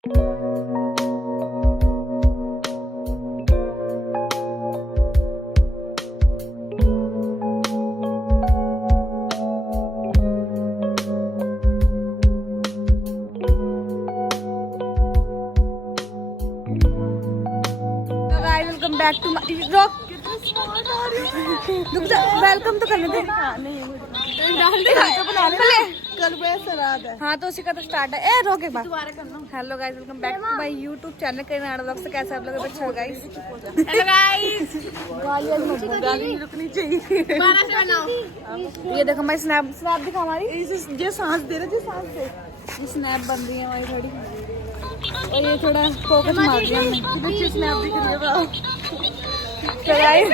Welcome back to rock. Welcome तो करने दे। हाँ तो उसी का तो स्टार्ट है। ए रोक एक बार दोबारा करना। Hello guys, welcome back to my YouTube channel Kareena vlogs. से कैसे आप लोग? अच्छा हो गाइस। हेलो गाइस, गाली रुकनी चाहिए। ये देखो मैं स्नैप दिखा हमारी। ये सांस दे रहे थे, सांस दे। ये स्नैप बन रही है हमारी थोड़ी, और ये थोड़ा फोकस मार दिया हमने। अच्छी स्नैप दिख रही है ब्रो। तो गाइस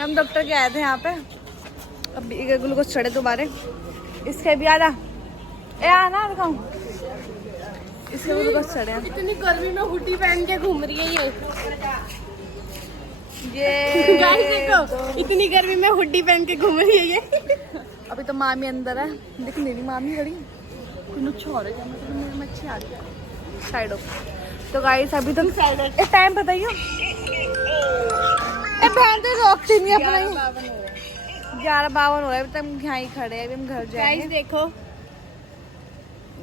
हम डॉक्टर के आए थे यहाँ पे, अब ग्लूकोज चढ़े दोबारा। इसके भी आना दिखाऊं, इसके ग्लूकोज चढ़े। इतनी गर्मी में हुडी पहन के घूम रही है ये देखो, इतनी गर्मी में हुडी पहन के घूम रही है ये। अभी तो मामी अंदर है, दिख नहीं रही मामी खड़ी। कुछ हो रहा है क्या? मतलब मेरे में अच्छी आ गई साइड ऑफ। तो गाइस अभी तो टाइम बताइए। बहन तो रोकती नहीं अपना ही। 11:52 हो रहा है, अभी तक यहाँ ही खड़े हैं। अभी हम घर जाएंगे। देखो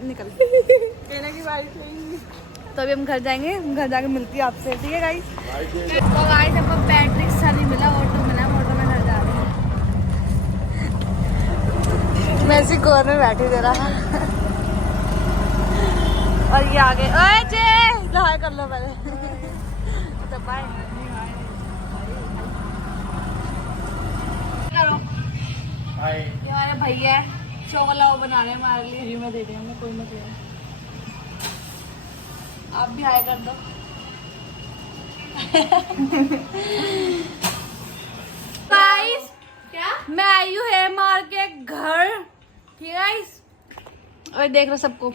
निकल कहने की बात नहीं। तो अभी हम घर जाएंगे, घर जाके मिलती है आपसे, ठीक है गाइस। तो गाइस हमको बैटरी रिक्शा नहीं मिला, ऑटो मिला। ऑटो में घर जा रहे हैं। मैं इसी कोर में बैठी दे रहा। और ये आगे ओए जे हाय कर लो पहले। तो बाय। ये हमारे भैया चोकला वो बना रहे हैं हमारे लिए। मैं दे रही हूँ, कोई मत ले। आप भी हाय कर दो। गाइस क्या? मैं आई हूँ हेमार के घर, ठीक है गाइस। और देख रहे सबको।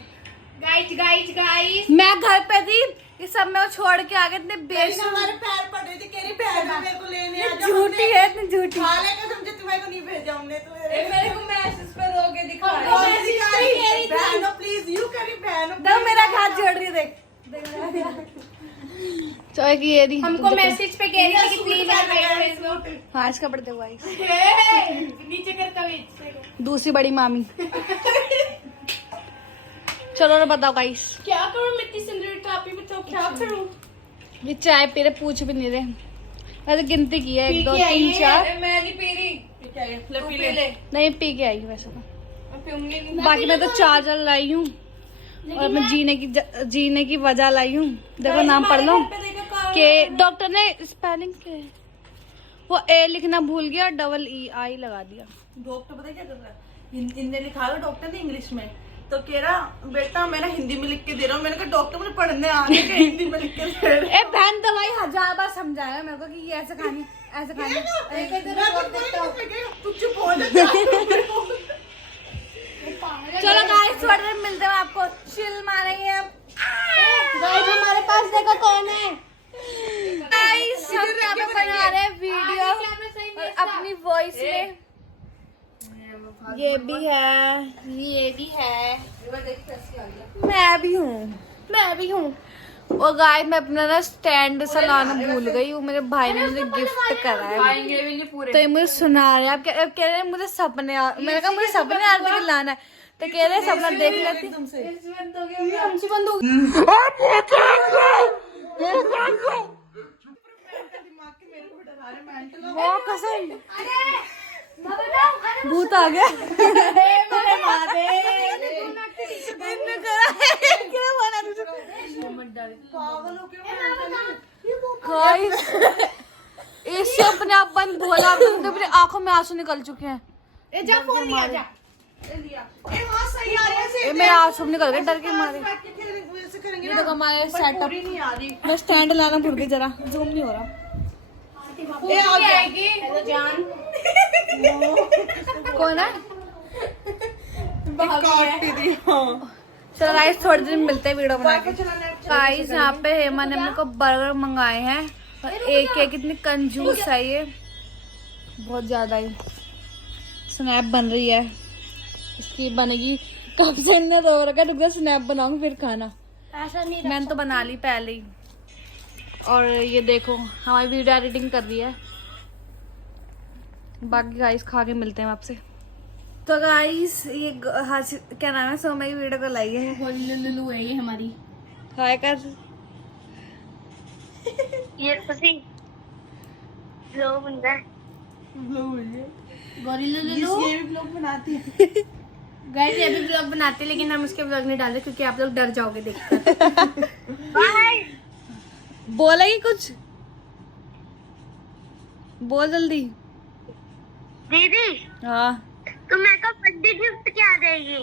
गाइस मैं घर पे थी, ये सब मैं छोड़ के आ गए। इतने बेशर्म, हमारे पैर पड़े थे, कह रही बहन मेरे को लेने आ जा। झूठी है, इतनी झूठी। हाले कसम से तुम्हारे को नहीं भेजा हमने। मेरे को मैसेज पे रोके दिखा हमको मैसेज करी बहनों प्लीज यू करी बहनों। दो मेरा हाथ जोड़ रही है, देख चाहे कि ये हमको मैसेज पे कह रही थी कि प्लीज आप फेसबुक हाँ इसका पढ़ते हुआ नीचे कर कभी। दूसरी बड़ी मामी। चलो ना बताओ गाइस, क्या करूं मैं इतनी सुंदर टापी में, तो क्या करूं? ये चाय पी रहे, पूछ भी नहीं रहे। मैंने गिनती की है 1 2 3 4। मैं नहीं पी रही। नहीं पी के आई हूँ वैसे तो। मैं पीऊंगी नहीं। बाकी मैं तो चार्जर लाई हूँ, और मैं जीने की वजह लाई हूँ। देखो नाम पढ़ लो कि डॉक्टर ने स्पेलिंग के वो ए लिखना भूल गया और डबल ई आई लगा दिया। डॉक्टर पता क्या कर रहा है? हिंदी लिखा है डॉक्टर ने इंग्लिश में, तो कह रहा बेटा मैं ना हिंदी में लिख के दे रहा हूँ। मैंने कहा डॉक्टर मुझे पढ़ने आने के हिंदी में लिख के दे रहा ए बहन दवाई 1000 बार समझाया मेरे को कि ये ऐसे खानी ऐसे खानी। तू चुप हो जा। चलो गाइस थोड़ी देर मिलते हैं आपको, चिल मारेंगे हम। गाइस हमारे पास देखो कौन है। गाइस हम यहाँ पे बना रहे हैं वीडियो अपनी वॉइस में। ये भी है, ये भी है, मैं भी हूँ। और गाइस मैं अपना ना स्टैंड सा लाना भूल गई हूँ। मेरे भाई ने मुझे गिफ्ट करा है, तो ये मुझे सुना रहे हैं। आप कह रहे हैं मुझे सपने मैंने कहा मुझे सपने आ रहे लाना है, तो कह रहे हैं सपना देख लेती। हमसे बंद हो गई। वो कसम भूत आ गया। इससे अपने आप बंद बोला, तो मेरी आंखों में आंसू निकल चुके हैं। जा फोन लिया जा। मेरे आंसू निकल गए डर के मारे। ये देखो हमारे सेटअप। मैं स्टैंड लाना भूल गई, जरा जूम नहीं हो रहा। हेलो जान। कौन है? चलो गाइस थोड़ी देर मिलते हैं वीडियो बना के। गाइस यहाँ पे हेमा ने मेरे को बर्गर मंगाए हैं, और एक इतनी कंजूस है ये, बहुत ज्यादा ही। स्नैप बन रही है, इसकी बनेगी कब से रो रखा। रुक स्नैप बनाऊंगी फिर खाना। ऐसा नहीं मैंने तो बना ली पहले ही। और ये देखो हमारी वीडियो एडिटिंग कर रही है। बाकी गाइस खा के मिलते हैं आपसे। तो गाइस ये क्या नाम है, सोमा की वीडियो को लाई है। लुलु है ये हमारी। हाय कर। ये खुशी लोग बन रहा है। गौरी लुलु ये भी ब्लॉग बनाती है। गाइस ये भी ब्लॉग बनाते हैं, लेकिन हम उसके ब्लॉग नहीं डालते क्योंकि आप लोग डर जाओगे देखकर। बाय। बोला ही कुछ, बोल जल्दी। दीदी हाँ तो मेरे को बर्थडे गिफ्ट क्या देगी?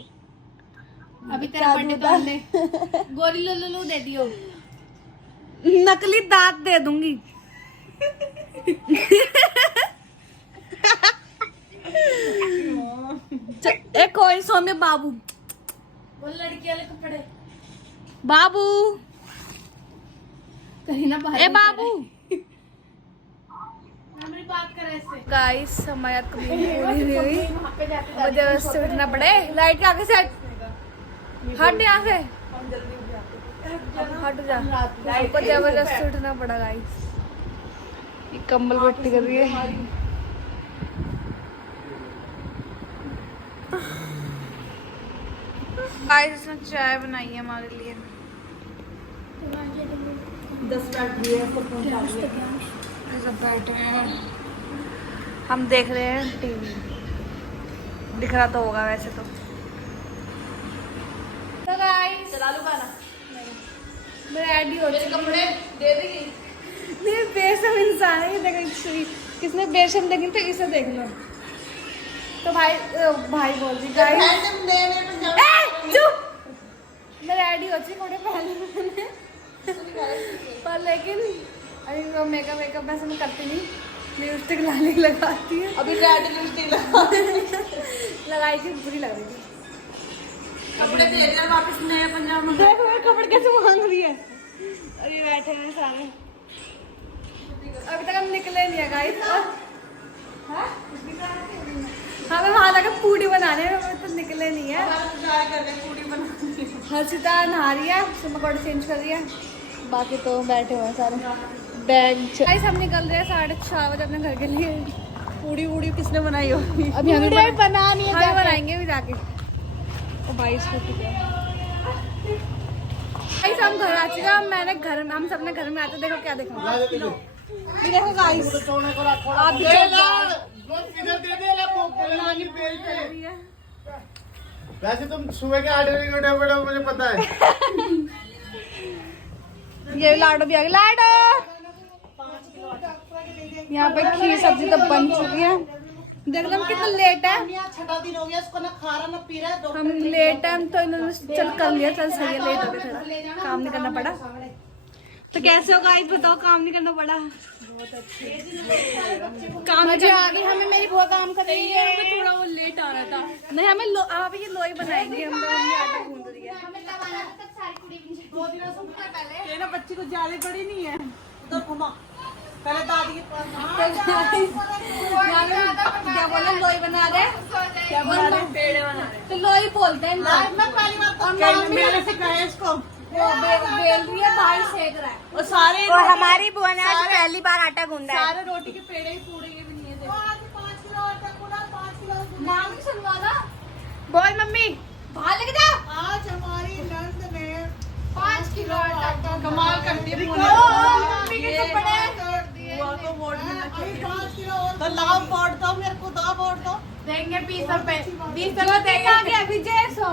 अभी तेरा बर्थडे तो हमने गौरी लुलु दे दियो। नकली दांत दे दूंगी। एक कोई सोमे बाबू, वो लड़की वाले कपड़े। बाबू कहीं ना बाहर ए बाबू। मेरी बात कर इससे। गाइस हमारे पूरी नहीं हुई, वहाँ पे जाते मुझे उससे उठना पड़े। लाइट के आगे से हट यहाँ से, हट जा। हमको जबरदस्ती उठना पड़ा गाइस। ये कंबल पट्टी कर रही है। गाइस इसने चाय बनाई है हमारे लिए। 10 मिनट भी है तो सब बैठे हैं, हम देख रहे हैं टीवी। दिख रहा तो होगा वैसे तो। गाइस चला लूं गाना। मैं रेडी हो मेरे कपड़े दे देगी। नहीं बेशम इंसान है ये। देखो किसने बेशम देखी तो इसे देख लो। तो भाई बोल रही गाइस चुप। मैं रेडी हो चुकी, कपड़े पहन लिए मैंने, पर लेकिन अभी वो मेकअप वैसे मैं करती नहीं। लिपस्टिक लाने लगाती है। अभी रेड लिपस्टिक लगाई थी, बुरी लग रही थी। कपड़े दे दे वापस नए पंजाब में। देखो मेरे कपड़े कैसे मांग रही है। और ये बैठे हैं सारे, अभी तक हम निकले नहीं है गाइस। हाँ मैं वहाँ जाकर पूड़ी बनाने हैं, तो निकले नहीं है। हर्षिता नहा रही है, कपड़े चेंज कर रही है, बाकी तो बैठे हुए हैं सारे। बैग गाइस हम निकल रहे हैं 6:30 बजे अपने घर के लिए। पूड़ी वूड़ी किसने बनाई होगी? अभी हमें बनानी है, हम बनाएंगे अभी जाके। ओ भाई स्कूटी पे गाइस हम घर आ चुके हैं। मैंने घर में, हम सबने घर में आते देखो क्या देखो। ये देखो गाइस आप भी वैसे तुम सुबह के 8 बजे उठे हो मुझे पता है। ये लाडो भी आ गया। लाडो यहाँ पे खीर सब्जी तो बन चुकी है। देख लो हम कितना लेट है। 6 दिन हो गया इसको, ना खा रहा ना पी रहा है। हम लेट है तो इन्होंने चल कर लिया। चल सही है, लेट हो गया थोड़ा, काम नहीं करना पड़ा। तो कैसे हो गाइस बताओ, काम नहीं करना पड़ा। काम मजा आ गई हमें, मेरी बुआ काम कर रही है। थोड़ा वो लेट आ रहा था। नहीं हमें आप ये लोई बनाएंगे, हम लोग आटा गूंद रही है। ये ना बच्ची को जाले पड़ी नहीं है। उधर घुमा पहले दादी के पास। क्या बोले लोई बना रहे, क्या बना रहे, पेड़े बना रहे। तो लोई बोलते हैं। मैं पहली बार मैंने सिखाया इसको। बेल रही है, भाई सेक रहा है। और सारे और हमारी बुआ ने आज पहली बार आटा गूंदा है। सारे रोटी के पेड़े ही पूरे ये भी नहीं है। 5 किलो आटा पूरा 5 किलो नाम नहीं सुनवाना। बोल मम्मी। बाहर लेके जा। आज हमारी नंद ने 5 किलो आटा कमाल करती है। मम्मी के कपड़े बुआ को वोट मिलना चाहिए। 5 किलो तो लाओ वोट दो, मेरे को दो वोट दो। देंगे 20 रुपए। 20 चलो देखा गया विजय सो।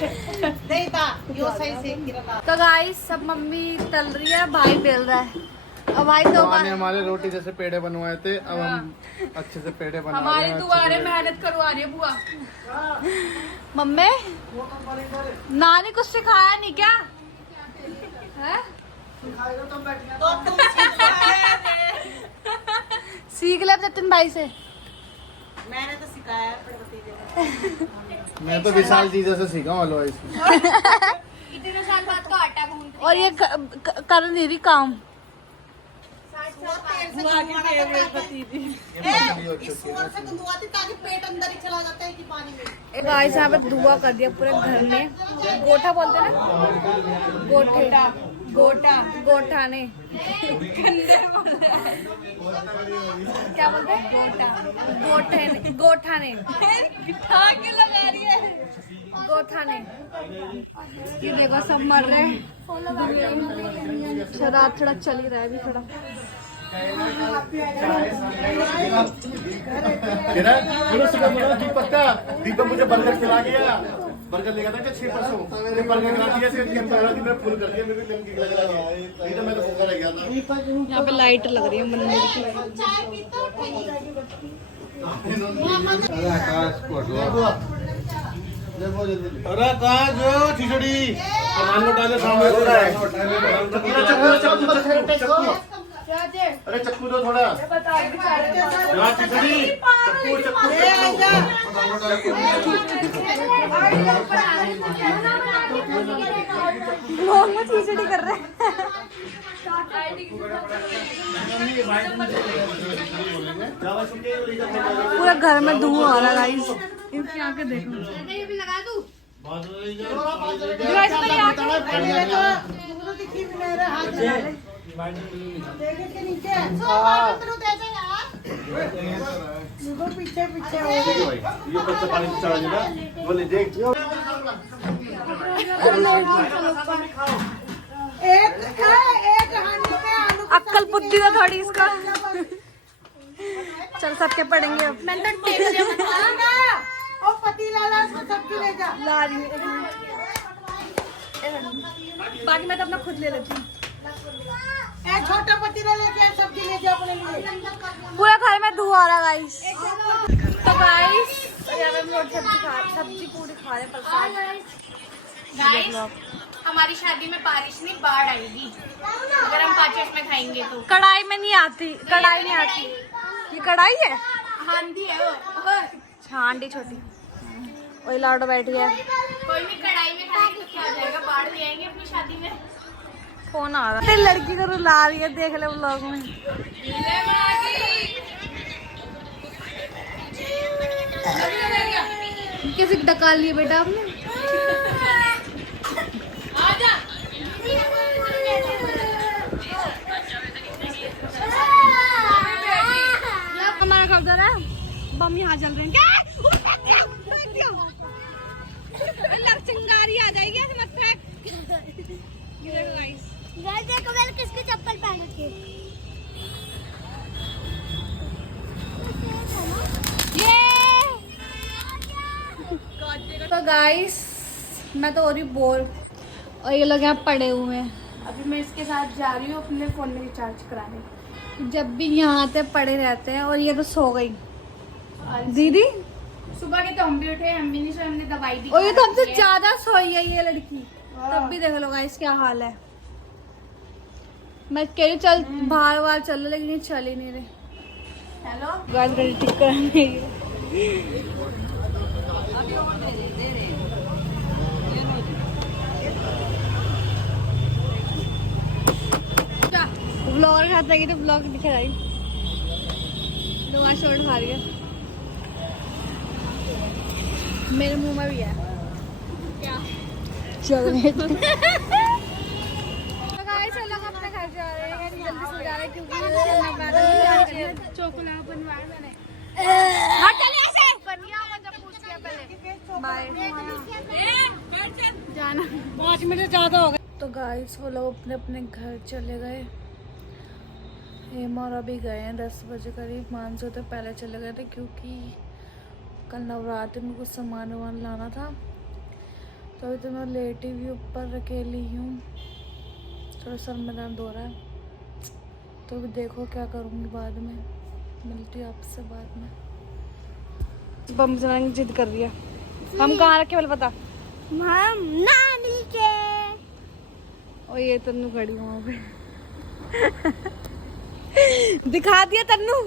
नहीं था यो सही से गिरा। तो गाइस सब मम्मी तल रही है, भाई बेल रहा है। अब भाई तो माँ ने हमारे रोटी जैसे पेड़े बनवाए थे, अब हम अच्छे से पेड़े बना रहे हमारी हैं। दुआरे मेहनत करवा रही है बुआ। मम्मी नानी कुछ सिखाया नहीं क्या है? सीख ले जतिन भाई से। मैंने तो सिखाया अपने भतीजे को। मैं तो विशाल जीजा से सीखा हूँ हलवाई से। इतने साल बाद को आटा गूंद। और ये कर नहीं रही काम। बुआ की फेवरेट भतीजी। ताकि पेट अंदर ही चला जाता है कि पानी में। गाइस यहाँ पे दुआ कर दिया पूरे घर में। गोठा बोलते हैं ना, गोठे, गोटा, गोठा ने क्या बोलते हैं, गोटा, गोठे ने, गोठा ने के लगा रही है, गोठा ने। ये देखो सब मर रहे हैं, शराब थोड़ा चल ही रहा है अभी थोड़ा। दीपक मुझे बर्गर खिला गया, बर्गर लेगा था 6 परसों, बर्गर खिला दिया, फुल कर दिया, मेरे को खिला दिया, नहीं तो मैं तो भूखा रह गया था। यहाँ पे लाइट लग रही है मंदिर की। अरे कहाँ जो खिचड़ी सामान को डाले सामने हो रहा है। अरे चक्कू दो थोड़ा, खिचड़ी चक्कू लोग में खिचड़ी कर रहे हैं। पूरा घर में धुआं आ रहा है गाइस, इनकी आंखें देखो। ये भी लगा दूं। गाइस मेरी आंखें पीछे पीछे ये बच्चा पानी चढ़ा देगा, बोले देख एक हांडी में आलू अक्कल बुद्धि तो थोड़ी इसका। चल सबके पढ़ेंगे अब। मैंने तो टेस्ट किया। और पतीला ला सब्जी ले जा। ला रही हूँ। बाकी मैं तो अपना खुद ले लेती हूँ। ए छोटा पतीला लेके आ, सब्जी ले जा अपने लिए। पूरा घर में धुआं आ रहा गाइस। तो गाइस यहाँ पे हम लोग सब्जी पूरी खा रहे हैं। गाइस हमारी शादी में बारिश नहीं बाढ़ आएगी अगर हम 5 में खाएंगे तो। कढ़ाई में नहीं आती, कढ़ाई नहीं आती। ये कढ़ाई है, हांडी है वो। हांडी छोटी। वही लाडो बैठ गया, कोई भी कढ़ाई में खाएंगे तो क्या हो जाएगा, बाढ़ ले आएंगे अपनी शादी में। फोन आ रहा है। लड़की को रुला रही है, देख ले व्लॉग में। कैसे डका लिए बेटा आपने? हमारा कब्जा है, बम यहाँ जल रहे हैं। चिंगारी आ जाएगी, ऐसे मत फेंक। देखो मैंने किसकी चप्पल पहन रखी है। तो गाइस मैं तो हो रही बोर, और ये लोग यहाँ पड़े हुए हैं। अभी मैं इसके साथ जा रही हूँ अपने फोन में रिचार्ज कराने। जब भी यहाँ आते पड़े रहते हैं। और ये तो सो गई दीदी। सुबह के तो हम भी उठे, हम भी नहीं सोए, हमने दवाई भी और ये तो हमसे खा ज्यादा सोई है ये लड़की। तब भी देख लो गाइस क्या हाल है। मैं कह रही चल बाहर बाहर चल, लेकिन ये चल ही नहीं रहे। हेलो गाइस गाड़ी ठीक कराने। ब्लॉगर खाता है तो ब्लॉग दिखा रही। दो शॉर्ट खा रही है, मेरे मुंह में भी है क्या चॉकलेट। तो गाइस हम लोग अपने घर जा रहे हैं, जल्दी से जा रहे हैं क्योंकि चॉकलेट बनवाया मैंने। हाँ चले ऐसे बनिया मतलब पूछ लिया पहले। बाय जाना 5 मिनट ज्यादा हो गए। तो गाइस वो लोग अपने अपने घर चले गए। हेमा और अभी गए हैं 10 बजे करीब। मानसो तो पहले चले गए थे क्योंकि कल नवरात्रि में कुछ सामान वामान लाना था। तो अभी तो मैं लेटी हुई ऊपर अकेली हूँ, थोड़ा सर में दर्द हो रहा है। तो अभी देखो क्या करूँगी, बाद में मिलती हूँ आपसे बाद में। बम जलाने की जिद कर रही है। हम कहाँ रखे बोले पता? हम नानी के। और ये तन्नू खड़ी हूँ वहाँ पे। दिखा दिया तन्नू।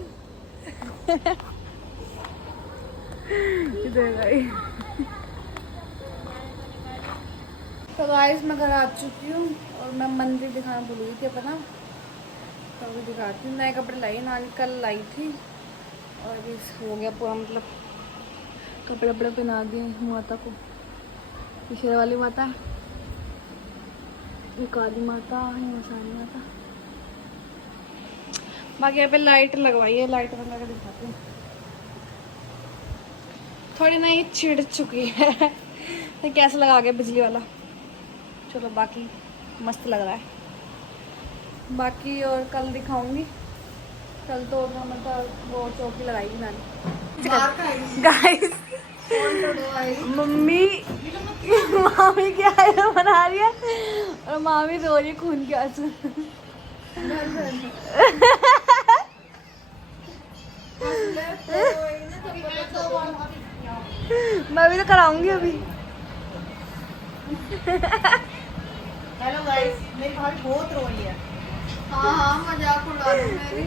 तो गाइस मैं घर आ चुकी हूँ और मैं मंदिर दिखाना भूल गई थी अपना। तो अभी दिखाती हूँ। नए कपड़े लाई ना, कल लाई थी और ये हो गया पूरा, मतलब कपड़े वपड़े पहना दिए माता को। शेर वाली माता, ये काली माता, ये मसानी माता। बाकी यहाँ पे लाइट लगवाई है, लाइट लगा के दिखाती हूँ। थोड़ी ना ये चिढ़ चुकी है तो कैसे लगा गया बिजली वाला। चलो बाकी मस्त लग रहा है। बाकी और कल दिखाऊंगी। कल तो मतलब वो चौकी लगाएगी मैंने। गाइस मम्मी मामी क्या है बना रही है और मामी रो रही है खून के आंसू। मैं भी तो कराऊंगी अभी। हेलो गाइस, मेरी भाभी बहुत रोई है। हाँ मजाक उड़ा रही मेरी।